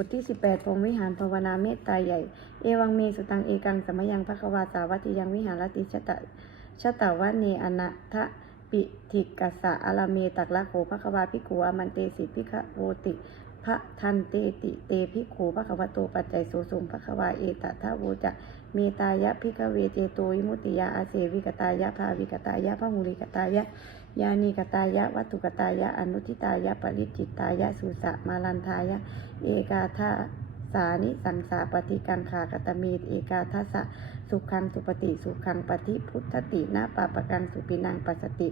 บทที่ 18พรหมวิหารภาวนาเมตตาใหญ่ เอวังเมสุตังเอกังสมยังภควาสาวัติยังวิหารติชตะชตะวะเนอนะทะปิทิกัสสะอาลาเมตักละโขภควาภิกขุอามันเตสิภิกขโวติพระทันเตติเตภิกขุภควโตปัจจัยโสสุงภควาเอตทะโวจะเมตายะภิกเวเจโตวิมุติยาอาเสวิกตายะภาวิกตายะพหุริกตายะ ยานิกตายะวัตถุกตายะอนุทิตายะปริจิตตายะสุสะมาลันทายะ เอกาทาสานิสังสาปฏิกังขากตมีเอกาทัสะสุขังสุปฏิสุขังปฏิพุทธตินาปาปกังสุปินังปัสสติ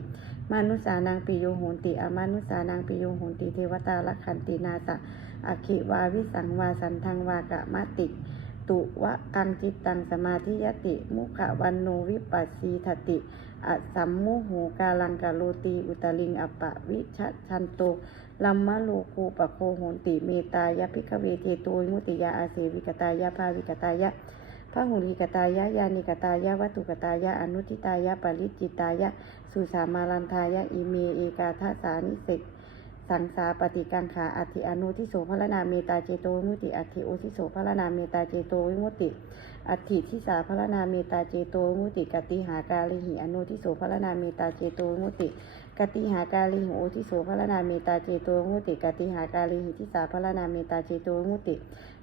มานุสานังปิโยโหนติอามานุสานังปิโยโหนติเทวตาลขันตินาสะอคิวาวิสังวาสันทังวากะมติตุวะกังจิตตังสมาธิยติ มุขวันโนวิปัสสีทติ อสัมมุโหกาลังกาโลตีอุตลิงอปปะวิชชันโตลัมมะโลกูปะโคโหนติเมตายะพิกเวเทโตวิมุติยาอาเสวิกตายะภาวิกตายะพระหุริกตายะยานิกตายะวัตถุกตายะอนุทิตายะปริจิตายะสุสามารันทายะอิเมเอกาทสสานิเสก สังสาปฏิกังขาอธิอนุทิโสพระนาเมตาเจโตวิมุติอธิโอทิโสพระนาเมตาเจโตวิมุติอัติทิสาพระนาเมตาเจโตวิมุติกติหากาลิหิอนุทิโสพระนาเมตาเจโตวิมุติกติหากาลิหิโอทิโสพระนาเมตาเจโตวิมุติกติหากาลิหิทิสาพระนาเมตาเจโตวิมุติ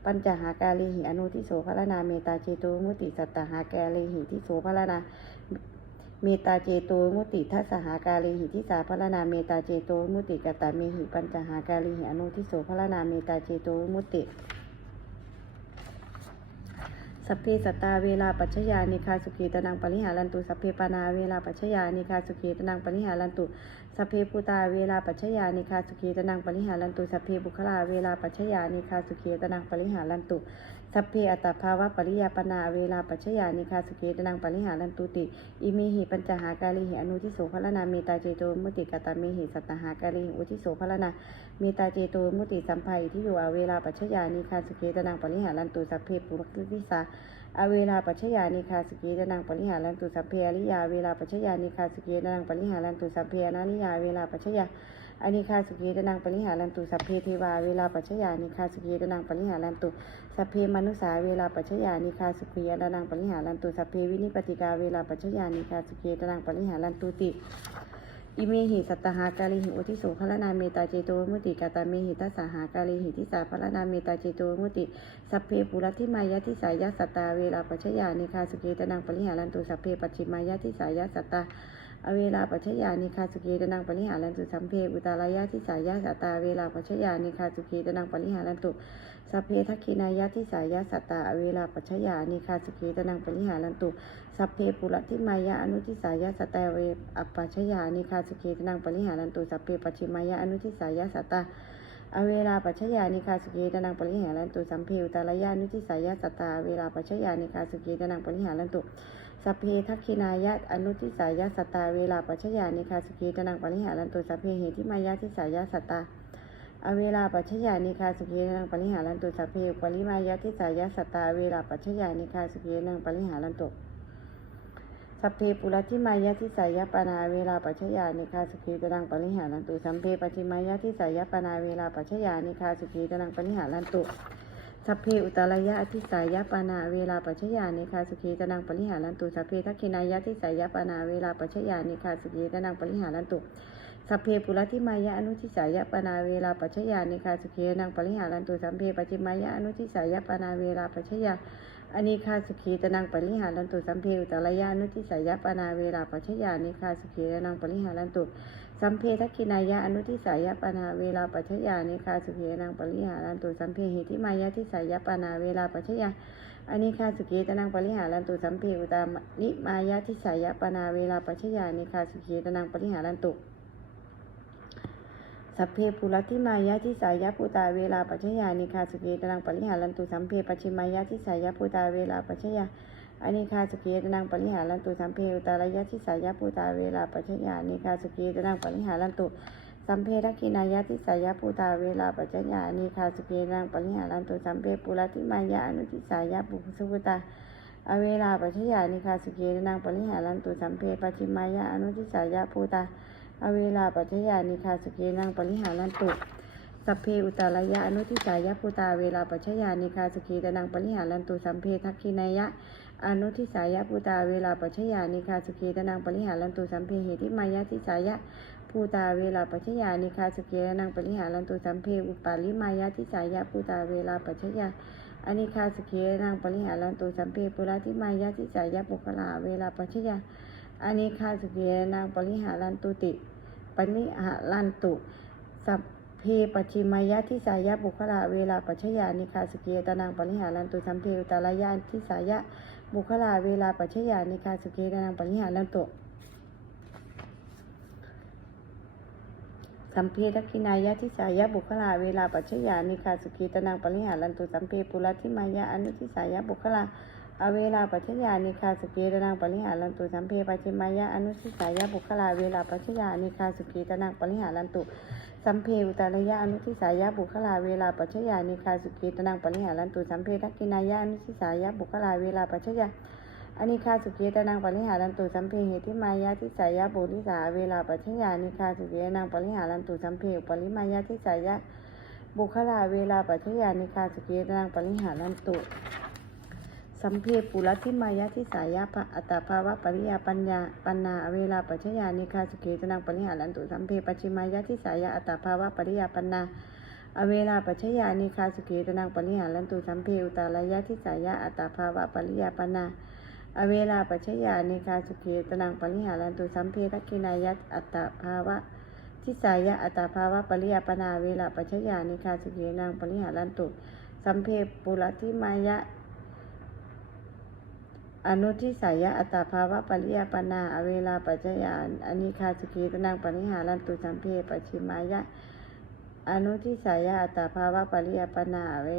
ปัญจหากาลิหิอนุทิโสพระนาเมตาเจโตวิมุตติสัตตหากาลิหิทิโสพระนา เมตาเจโตมุติทัสหากาลิหิทิสาพระนาเมตาเจโตมุติกตาเมหิปัญจหากาลิหิอนุทิโสพระนาเมตาเจโตมุติสัพเพสตาเวลาปัจจยานิคาสุขีตนังปริหารันตุสัพเพปนาเวลาปัจจยานิคาสุขีตนังปริหารันตุสัพเพปุตาเวลาปัจจยานิคาสุขีตนังปริหารันตุสัพเพบุคลาเวลาปัจจยานิคาสุขีตนังปริหารันตุ สัพเพอัตตภาวะปริยาปนาเวลาปัจจยานิคาสุขีตนังปริหารันตุติ อิมิหิปัญจหากาลิหิอนุทิโสพระนาเมตาเจโตมุติกตาเมหิสัตหากาลิหิอุทิโสพระนาเมตาเจโตมุติสัมภัยที่อยู่อเวลาปัจจยานิคาสุขีตนังปริหารันตุสัพเพปุรคิสาอเวลาปัจฉยานิคาสุกีตนังปริหารันตุสัพเพอริยาเวลาปัจฉยานิคาสุกีตนังปริหารันตุสัพเพนาริยาเวลาปัจฉยา อนิคาสุกีตนังปริหารันตุสัพเพเทวาเวลาปัจฉยานิคาสุกีตนังปริหารันตุสัพเพมนุสาเวลาปัจฉยานิคาสุกีตนังปริหารันตุสัพเพวินิปติกาเวลาปัจฉยานิคาสุกีตนังปริหารันตุติอิเมหิสัตตหากาลิหิอุทิโสพระนาเมตาเจโตมุติกาตาเมหิทัสสหากาลิหิทิสาพระนาเมตาเจโตมุติสัพเพปุระทิมายะทิสายะสัตตาเวลาปัจฉยานิคาสุเกตนังปริหารันตุสัพเพปัจฉิมายะทิสายะสัตตา อเวลาปัจฉยานิคาสุเกตนังปริหารันตุสัมเพอุตารายะทิสายะสัตตาเวลาปัจฉยานิคาสุเกตนังปริหารันตุสัพเพทักขินายะทิสายะสัตตาอเวลาปัจฉยานิคาสุเกตนังปริหารันตุสัพเพปุระทิมายะอนุทิสายะสัตตาเวอัปปัชยานิคาสุเกตนังปริหารันตุสัพเพปัจฉิมายะอนุทิสายะสัตตาอเวลาปัจฉยานิคาสุเกตนังปริหารันตุสัมเพอุตารายะอนุทิสายะสัตตาเวลาปัจฉยานิคาสุเกตนังปริหารันตุ สัพเพทักขินายะอนุทิสายะสตาเวลาปัจฉยานิคาสุเกตนังปริหารันตุสัพเพเหติมายะทิสายะสตาอเวลาปัจฉยานิคาสุเกตนังปริหารันตุสัพเพปริมายะทิสายะสตาเวลาปัจฉยานิคาสุเกตนังปริหารันตุสัพเพปุระทิมายะทิสายะปนาเวลาปัจฉยานิคาสุขีตรังปริหารันตุสัมเพปชิมายะทิสายะปนาเวลาปัจฉยานิคาสุขีตรังปริหารันตุ สัพเพอุตารายะทิสายปนาเวลาปัจฉยานิคาสุขีตรังปริหารันตุสัพเพทักขินายะทิสายปนาเวลาปัจฉยานิคาสุขีตรังปริหารันตุสัพเพปุระทิมายะอนุทิสายปนาเวลาปัจฉยานิคาสุขีตรังปริหารันตุสัมเพปชิมายะอนุทิสายปนาเวลาปัจฉยาอนิคาสุขีตนังปริหารันตุสัมเพอุตรายานุทิสายปนาเวลาปัจฉยานิคาสุขีตนังปริหารันตุ สัมเพทักินายะอนุทิสายปนาเวลาปัจฉยานิคาสุขีนังปริหารันตุสัมเพหิทิมายะทิสายปนาเวลาปัจฉยาอนิคาสุขีตนังปริหารันตุสัมเพอุตานิมายะทิสายปนาเวลาปัจฉยานิคาสุขีตนังปริหารันตุสัพเพปุระทิมายะทิสายะปุตาเวลาปัจฉยานิคาสุเกตนังปริหารันตุสัมเพปัจฉิมายะทิสายะปุตาเวลาปัจฉยา อนิคาสุเกตนังปริหารันตุสัมเพอุตารายะทิสายะปุตาเวลาปัจฉยานิคาสุเกตนังปริหารันตุสัมเพทักขินายะทิสายะปุตาเวลาปัจฉยานิคาสุเกตนังปริหารันตุสัมเพปุระทิมายะอนุทิสายะปุสุปุตาอเวลาปัจฉยานิคาสุเกตนังปริหารันตุสัมเพปัจิมายะอนุทิสายะปุตาอเวลาปัจจยานิคาสุเกนังปริหารันตุสัพเพอุตตรยะอนุทิสายะภูตาเวลาปัจฉญานิคาสุขีตนังปริหารันตุสัมเพทักขินายะ อนุทิสายะภูตาเวลาปัจฉญานิคาสุขีตนังปริหารันตุสัมเพเหติมายะทิสายะภูตาเวลาปัจฉญานิคาสุขีตนังปริหารันตุสัมเพอุปาลิมายะทิสายะภูตาเวลาปัจฉญาอนิคาสุขีตนังปริหารันตุสัมเพปุระทิมายะทิสายะปุคลาเวลาปัจฉญาอนิคาสุขีตนังปริหารันตุติปนิหารันตุสัพเพปชิมายะทิสายะบุคลาเวลาปัจฉญานิคาสุเกตนังปริหารันตุสัมเพอุตารายะทิสายะ บุคลาเวลาปัจฉญานิคาสเกตนังปริหารันตุสัมเพทักขินายะทิสายะบุคลาเวลาปัจฉญานิคาสุขีตนังปริหารันตุสัมเพปุระทิมายะอนุทิสายะบุคลา อเวลาปัจฉญานิคาสุขีตนังปริหารันตุสัมเพปัจฉิมายะอนุทิสายะบุคลาเวลาปัจฉญานิคาสุขีตนังปริหารันตุสัมเพอุตารยะอนุทิสายะบุคลาเวลาปัจฉญานิคาสุขีตนังปริหารันตุสัมเพทักกินายะอนุทิสายะบุคลาเวลาปัจฉญาอนิคาสุขีตนังปริหารันตุสัมเพเหติมายะทิสายะปุริสาเวลาปัจฉญานิคาสุขีตนังปริหารันตุสัมเพปริมายะทิสายะบุคลาเวลาปัจฉญานิคาสุขีตนังปริหารันตุ สัมเพปุรัติมายะทิสายะภะอัตาภาวะปริยาปัญญาปัญนาเวลาปัจฉญานิคาสุเกตนังปริหารันตุสัมเพปัจฉิมายะทิสายะอัตาภาวะปริยาปัญนาอเวลาปัจฉญานิคาสุเกตนังปริหารันตุสัมเพอุตารายะทิสายะอัตาภาวะปริยาปัญนาอเวลาปัจฉญานิคาสุเกตนังปริหารันตุสัมเพทักขินายะอัตาภาวะทิสายะอัตาภาวะปริยาปัญนาเวลาปัจฉญานิคาสุเกตนังปริหารันตุสัมเพปุรัติมายะ อนุทิสายะอัตตาภาวะปริยาปนาอเวลาปัจจยานอนิคาสุขีตนังปริหารันตุสัมเพปชิมายะ อนุทิสายะอัตตาภาวะปริยาปนาเว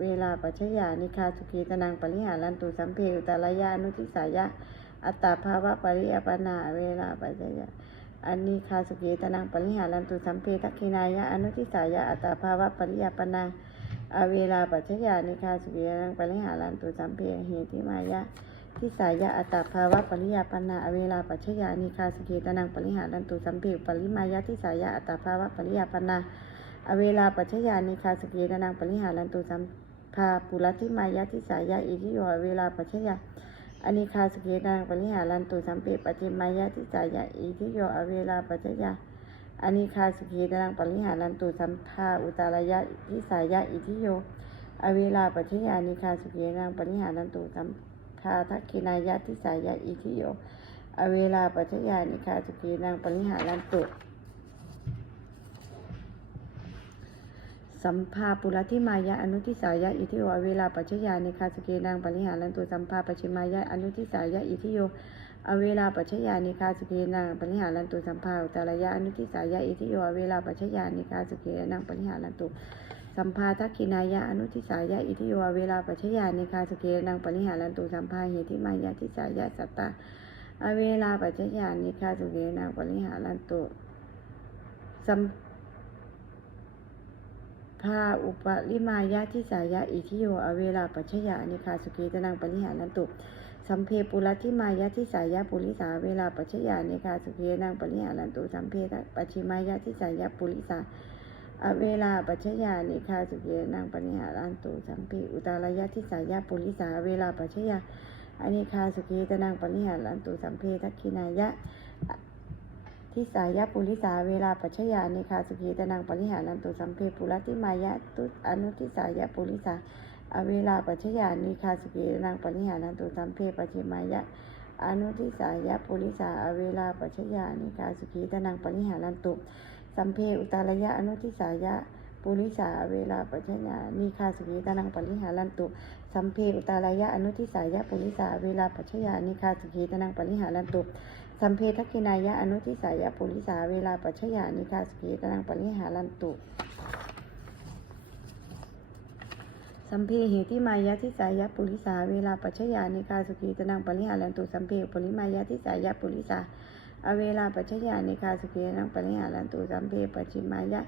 เวลาปัจจยานิคาสุขีตนังปริหารันตุสัมเพอุตารยาอนุทิสายะอัตตาภาวะปริยาปนาเวลาปัจจยาอันนิคาสุขีตนังปริหารันตุสัมเพทักขินายะอนุทิสายะอัตตาภาวะปริยาปนาอเวลาปัจจยานิคาสุขีตนังปริหารันตุสัมเพเหติมายะ ทิสายะอัตตาภาวะปริยาปนาอเวลาปัจฉญานิคาสเกตนังปริหารันตุสัมเพปริมายะทิสายะอัตตาภาวะปริยาปนาอเวลาปัจฉญานิคาสเกตนังปริหารันตุสัมภาปุรทิมายะทิสายะอิทิโยเวลาปัจฉญาอนิคาสเกตนังปริหารันตุสัมเพปจิมายะทิสายะอิทิโยอเวลาปัจฉญาอนิคาสเกตนังปริหารันตุสัมภาอุตารยะทิสายะอิทิโยอเวลาปัจฉญานิคาสเกตนังปริหารันตุสัม ทาทักขินายะทิสายะอิทิโย อเวลาปัจจยานิคาสุกีนางปริหารันตุ สัมภาปุระทิมายะอนุทิสายะอิทิโย อเวลาปัจจยานิคาสุกีนางปริหารันตุ สัมภาปชิมายะอนุทิสายะอิทิโย อเวลาปัจจยานิคาสุกีนางปริหารันตุ สัมภาอุตารยะอนุทิสายะอิทิโย อเวลาปัจจยานิคาสุกีนางปริหารันตุ สัมภาทักขินายะอนุทิสายะอิทิโยเวลาปัจฉญานิคาสเกนังปริหารันตุสัมภาเหติมายะทิสายะสัตตาอเวลาปัจฉญานิคาสเกนังปริหารันตุสัมภาอุปลิมายะทิสายะอิทิโยอเวลาปัจฉญานิคาสุเกตนังปริหารันตุสัมเพปุระทิมายะทิสายะปุริสาเวลาปัจฉญานิคาสุเกนังปริหารันตุสัมเพปัจฉิมายะทิสายะปุริสา อเวลาปัจฉญานิคาสุเกนังปณิหารันตุสัมภิอุตารยะทิสายะปุริสาเวลาปัจฉญาอนิคาสุเกตนังปณิหารันตุสัมเพทักขินายะทิสายะปุริสาเวลาปัจฉญานิคาสุเกตนังปณิหารันตุสัมเพปุรติมายะตุอนุทิสายะปุริสาอเวลาปัจฉญานิคาสุเกตนังปณิหารันตุสัมเพปัจฉิมายะอนุทิสายะปุริสาอเวลาปัจฉญานิคาสุเกตนังปณิหารันตุ สัมเพอุตารยะอนุทิสายะปุริสาเวลาปัจจญานิคาสุกิตานังปริหารันตุ สัมเพอุตารยะอนุทิสายะปุริสาเวลาปัจจญานิคาสุกิตานังปริหารันตุ สัมเพทักขินายะอนุทิสายะปุริสาเวลาปัจจญานิคาสุกิตานังปริหารันตุ สัมเพเหติมายะทิสายะปุริสาเวลาปัจจญานิคาสุกิตานังปริหารันตุ สัมเพปุริมายะทิสายะปุริสา อเวลาปัจฉญานิคาสุเกนังปริหารันตุสัมเพปจิมายะ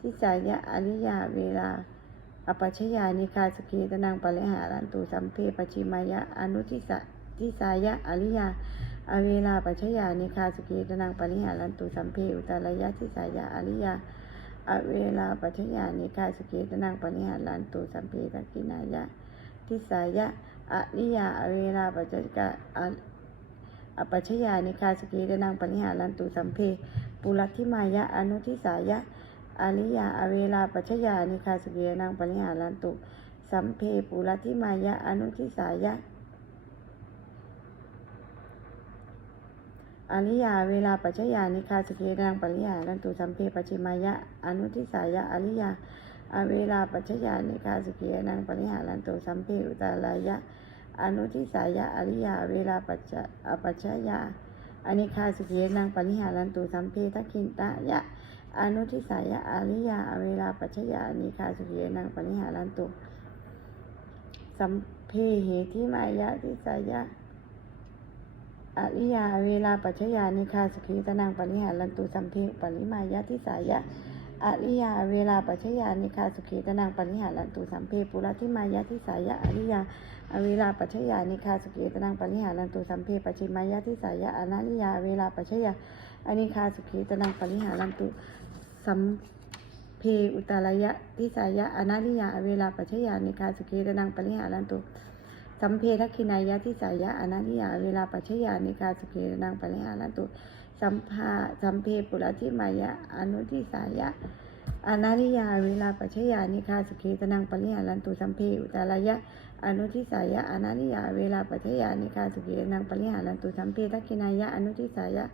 ทิสายะอริยาเวลาอปัจฉญานิคาสุเกตนังปริหารันตุสัมเพปจิมายะอนุทิสะทิสายะอริยาอเวลาปัจฉญานิคาสุเกตนังปริหารันตุสัมเพอุตารยะทิสายะอริยาอเวลาปัจจยานิคาสุขีตนังปริหารันตุสัมเพทักกินายะทิสายะอริยาอเวลาปัจจกะ อปัจจยานิคาสุขีตนังปริหารันตุสัมเพปุรัติมายะอนุทิสายะอริยาอเวลาปัจจยานิคาสุขีนังปริหารันตุสัมเพปุรัติมายะอนุทิสายะอริยาเวลาปัจจยานิคาสเกรังปริยาลันตุสัมเพปชิมายะอนุทิสายะอริยาอเวลาปัจจยานิคาสเกรังปริหาลันตุสัมเพอุตาลายะ อนุทิสายะอริยาเวลาปัจจอปัจจยาอนิคาสุเกรังปริหาลันตุสัมเพทักขินตายะอนุทิสายะอริยาเวลาปัจจยานิคาสุเกรังปริหาลันตุสัมเพเหทิมายะทิสายะอริยาเวลาปัจจยานิคาสกิตนังปริหารันตุสัมเพปริมายะทิสายะ อริยาเวลาปัจจยานิคาสกิตนังปริหารันตุสัมเพปุระทิมายะทิสายะอริยาอเวลาปัจจยานิคาสกิตนังปริหารันตุสัมเพปชิมายะทิสายะอนาริยาเวลาปัจจยาอนิคาสกิตนังปริหารันตุสัมเพอุตารยะทิสายะอนาริยาเวลาปัจจยานิคาสกิตนังปริหารันตุสัมเพทักขินายะทิสายะอนันติยาเวลาปัจจยานิกาสเกนังปริหารันตุ สัมภาสัมเพปุระทิมายะ อนุทิสายะ อนันติยาเวลาปัจจยานิกาสเกตนังปริหารันตุสัมเพอุตารยะ อนุทิสายะ อนันติยาเวลาปัจจยานิกาสเกนังปริหารันตุสัมเพทักขินายะ อนุทิสายะ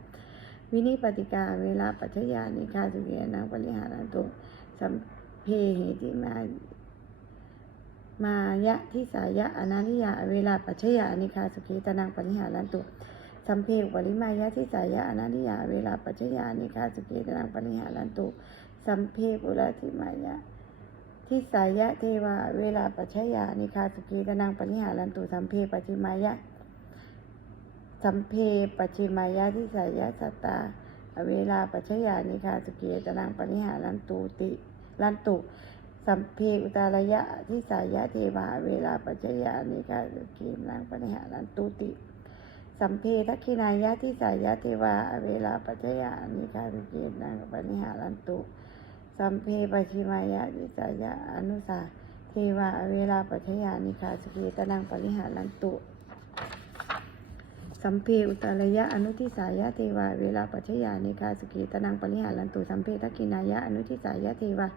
วินิปติกาเวลาปัจจยานิกาสเกนังปริหารันตุสัมเพเหติมามายะทิสายะอนานิยาเวลาปัจจยานิคาสุขีตนังปริหารันตุ สัมเพวริมายะทิสายะอนานิยาเวลาปัจจยานิคาสุขีตนังปริหารันตุสัมเพปุระทิมายะทิสายะเทวาเวลาปัจจยานิคาสุขีตนังปริหารันตุสัมเพปัจิมายะสัมเพปัจิมายะทิสายะสัตตา เวลาปัจจยานิคาสุขีตนังปริหารันตุติรันตุสัมเพอุตารยะทิสายะเทวาเวลาปัจจยานิกาสุขีนังปณิหารันตุติ สัมเพทักขินายะทิสายะเทวาเวลาปัจจยานิกาสุขีนังปณิหารันตุ สัมเพปชิมายะทิสายะอนุสาเทวาเวลาปัจจยานิกาสุขีตนังปณิหารันตุสัมเพอุตารยะอนุทิสายะเทวาเวลาปัจจยานิกาสุขีตนังปณิหารันตุสัมเพทักขินายะอนุทิสายะเทวา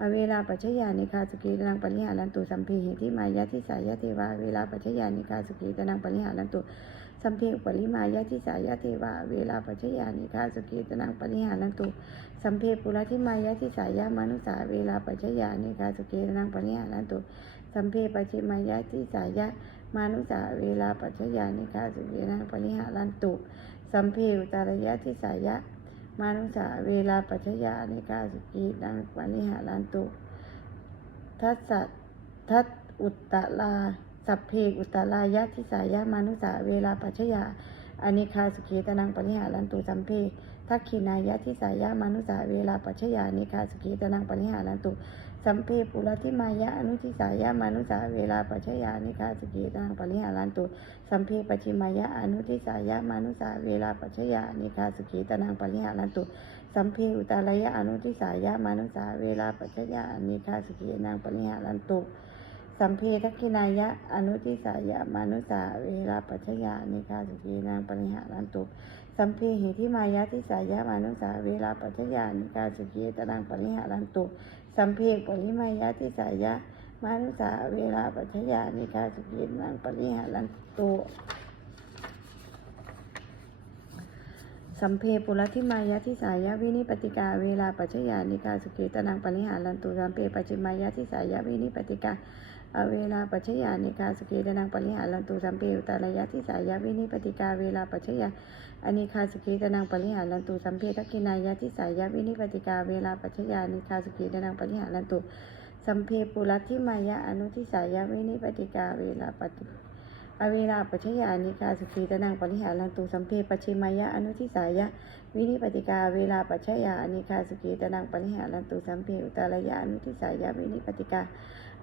อเวลาปัจจยานิคาสุขีตนังปริหารันตุสัมเพเหิทิมายะทิสายะเทวาเวลาปัจจยานิคาสุขีตนังปริหารันตุ สัมเพอุปริมายะทิสายะเทวาเวลาปัจจยานิคาสุขีตนังปริหารันตุสัมเพปุระทิมายะทิสายะมนุสาเวลาปัจจยานิคาสุขีตนังปริหารันตุสัมเพปชิมายะทิสายะมานุสาเวลาปัจจยานิคาสุขีตนังปริหารันตุสัมเพอุตารยะทิสายะมานุสาเวลาปัจจยานิกาสุกีดังปนิหารันตุทัสสะทัตอุตตะลา สัพเพอุตลายะทิสายะมานุสาเวลาปัจจยาอเนคาสุขีตนังปริหารันตุสัมเพทักขินายะทิสายะมานุสาเวลาปัจจยานิคาสุขีตนังปริหารันตุสัมเพปุระทิมายะอนุทิสายะมานุสาเวลาปัจจยานิคาสุขีตนังปริหารันตุสัมเพปชิมายะอนุทิสายะมานุสาเวลาปัจจยานิคาสุขีตนังปริหารันตุสัมเพอุตารยะอนุทิสายะมานุสาเวลาปัจจยานิคาสุขีนางปริหารันตุ สัมเพทกขินายะ อนุทิสายะมานุสาเวลาปัจจยานิคาสุขีนางปริหารันตุสัมเพเหิทิมายะทิสายะมานุสาเวลาปัจจยานิคาสุขีตนังปริหารันตุสัมเพปริมายะทิสายะมานุสาเวลาปัจจยานิคาสุขีนางปริหารันตุสัมเพปุระทิมายะทิสายะวินิปติกาเวลาปัจจยานิกาสุขีตนังปริหารันตุสัมเพปัจจิมายะทิสายะวินิปติกา อเวลาปัจจยานิกาสุขีตนังปริหารลันตุสัมเพอุตารยะทิสายวินิปติกาเวลาปัจจยาอนิคาสุขีตนังปริหารลันตุสัมเพทักขินายะทิสายวินิปติกาเวลาปัจจยานิคาสุขีตนังปริหารลันตุสัมเพปุระทิมายะอนุทิสายวินิปติกาเวลาปัจอเวลาปัจจยานิกาสุขีตนังปริหารันตุสัมเพปชิมายะอนุทิสายะวินิปติกาเวลาปัจจยานิกาสุขีตนังปริหารันตุสัมเพอุตารยะอนุทิสายะวินิปติกา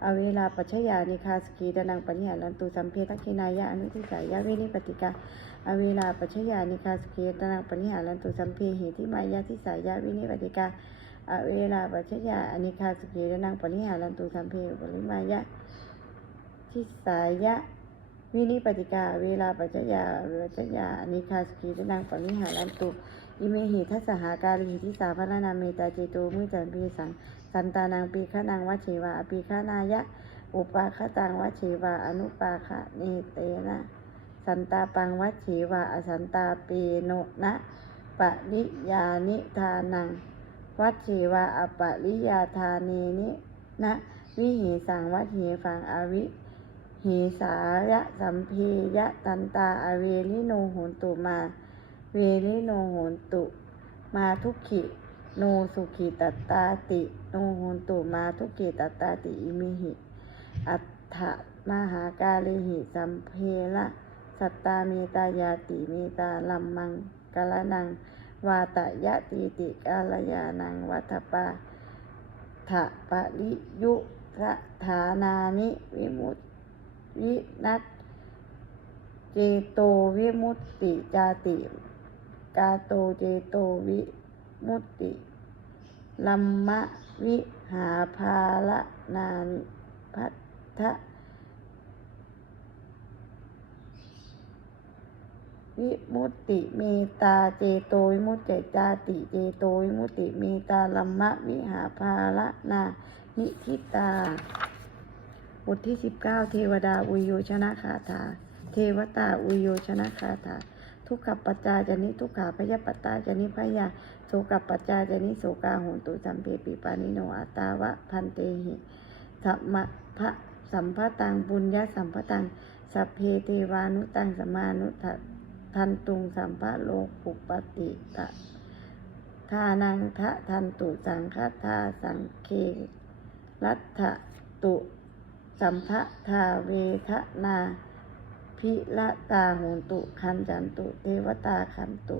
อเวลาปัจจยานิคาสุขีตนังปริหารันตุสัมเพทักขินายะอนุทิสายะวินิปติกาอเวลาปัจจยานิคาสุขีตนังปริหารันตุสัมเพหิทิมายะทิสายะวินิปติกาอเวลาปัจจยาอนิคาสุขีนังปริหารันตุสัมเพปริมายะทิสายะวินิปติกาเวลาปัจจยาปัจจยานิคาสุขีนังปริหารันตุอิเมหิทัสหาการิทิสาพระนาเมตาเจโตมุจันพีสัง สันตานังปีฆานังวัชเชวาปีฆานายะ อุปาคตังวัชเชวา อนุปาคะเนเตนะสันตาปังวัชเชวาอสันตาเปโนนะปะริยานิทานังวัชเชวาอปะริยาทาเนนินะวิหิสังวัชเหฟังอวิหิสายะสัมพียะตันตาอเวลิโนโหนตุมา เวลิโนโหนตุมาทุกขิ โนสุขิตตาติโนโหนตุมาทุกิตตาติอิมิหิ อัฏฐมหากาลิหิสัมเพละสัตตาเมตายาติเมตาลัมมังกะละนัง วาตยะติติกาลยานังวัฏปาถะปะริยุสถานานิวิมุตวินัตเจโตวิมุตติจาติ กาโตเจโตวิ มุติลัมมะวิหาภาละนานิพัทธะวิมุติเมตาเจโตวิมุตติจาติเจโตวิมุติเมตาลัมมะวิหาภาละนานิทิตา บทที่สิบเก้าเทวดาอุโยชนะคาถา เทวตาอุโยชนะคาถา ทุกขปัจจาจนิทุกขาพยปัตตาจนิพยาโสกปัจจาจนิโสกาโหตุสัมเพปิปานิโนอัตตาวะพันเตหิสัมมะพระสัมภตังบุญญาสัมภตังสัพเพเทวานุตังสมานุทันตุงสัมภะโลกุปติตะทานังทะทันตุสังฆทาสังเครัตถตุสัมภะทาเวทนา พิละตาโหนตุคันจันตุ เทวตาคันตุ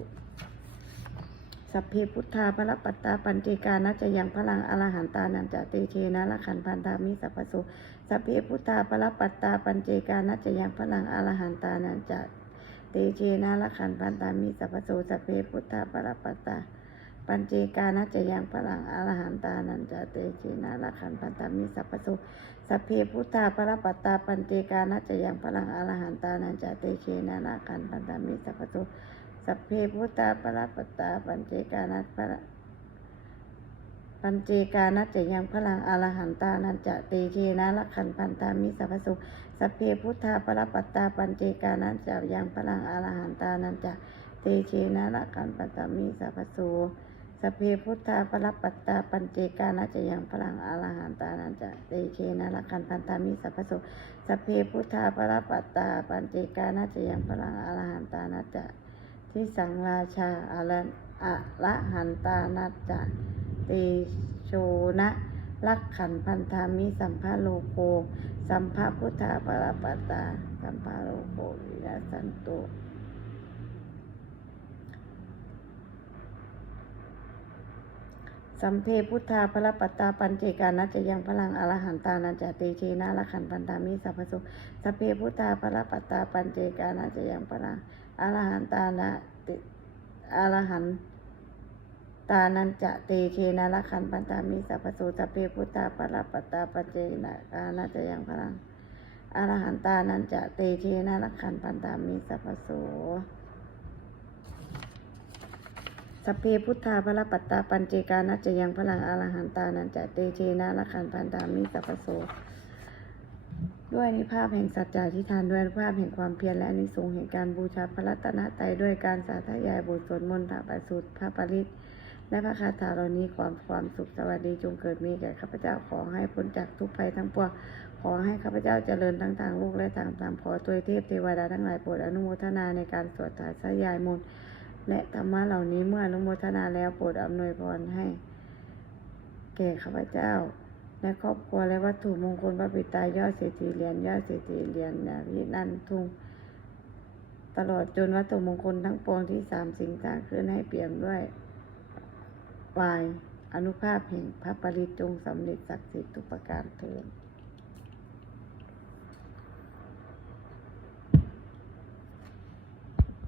สัพเพพุทธาพระปัตตาปัญเจกานัจยังพลังอรหันตานันจะเตเชนะละขันพันธามิสัพพโสสัพเพพุทธาพระปัตตาปัญเจกานัจยังพลังอรหันตานันจะเตเชนะละขันพันธามิสัพพโสสัพเพพุทธาพระปัตตาปัญเจกานัจยังพลังอรหันตานันจะเตเชนะละขันพันธามิสัพพโสสัพเพพุทธาปรปัตตาปัญเจกานัจจยังพลังอรหันตานันจะเตเชนะนาคันปันตามิสัพพโตสัพเพพุทธาปรปัตตาปัญเจกานัจพระปัญเจกานัจจยังพลังอรหันตานันจะเตเชนะละคันปันตามิสัพพโตสัพเพพุทธาปรปัตตาปัญเจกานัจจะยังพลังอรหันตานันจะเตเชนะละคันปันตามิสัพพโต สพเพพุทธาปรปัตตาปัญเจกานัจจยังพลังอรหันตานันจะเตเชนะละคันพันธามิสัพพโสสพเพพุทธาปรปัตตาปัญเจกานัจจยังพลังอรหันตานัจจะที่สังราชาอรอละหันตานัจจะเตโชนะลักขันพันธามิสัมภาโลโก สัมภาพุทธาปรปัตตา สัมภาโลโกวิรัสสันตุ สัมเพพุทธาพระปัตตาปัญเจกานัจยังพลังอรหันตานันจเตเชนะละขันปันตามิสัพพสุสัพเพพุทธาพระปัตตาปัญเจกานัจยังพลังอรหันตานะติอรหันตานันจะเตเชนะละขันปันตามิสัพพสุสัพเพพุทธาพระปัตตาปัญเจกานัจจยังพลังอรหันตานันจะเตเชนะละขันปันตามิสัพพสุ สัพเพพุทธาพระปัตตาปัญเจกานัจจยังพลังอรหันตานันจะเตเชนะละขันพันตามิสัพโส ด้วยนิภาพแห่งสัจจะทิฏฐานด้วยนิภาพแห่งความเพียรและนิสงแห่งการบูชาพระรัตนตรัยด้วยการสาธยายบทสวดมนต์พระประสูตรพระปริตและพระคาถาเหล่านี้ความความสุขสวัสดีจงเกิดมีแก่ข้าพเจ้าขอให้พ้นจากทุกภัยทั้งปวงขอให้ข้าพเจ้าเจริญทั้งทางโลกและทางธรรมขอตัวเทพเทวดาทั้งหลายโปรดอนุโมทนาในการสวดสาธยายมนต์ และธรรมะเหล่านี้เมื่ออนุโมทนาแล้วโปรดอำนวยพรให้ แก่ข้าพเจ้า และครอบครัวและวัตถุมงคลพระปิตายอดเศรษฐีเหรียญยอดเศรษฐีเหรียญนะพินันทุงตลอดจนวัตถุมงคลทั้งปวงที่สามสิ่งต่างขึ้นให้เปี่ยมด้วยวายอนุภาพแห่งพระปริจงสำเร็จศักดิ์สิทธิ์ทุกประการเถิด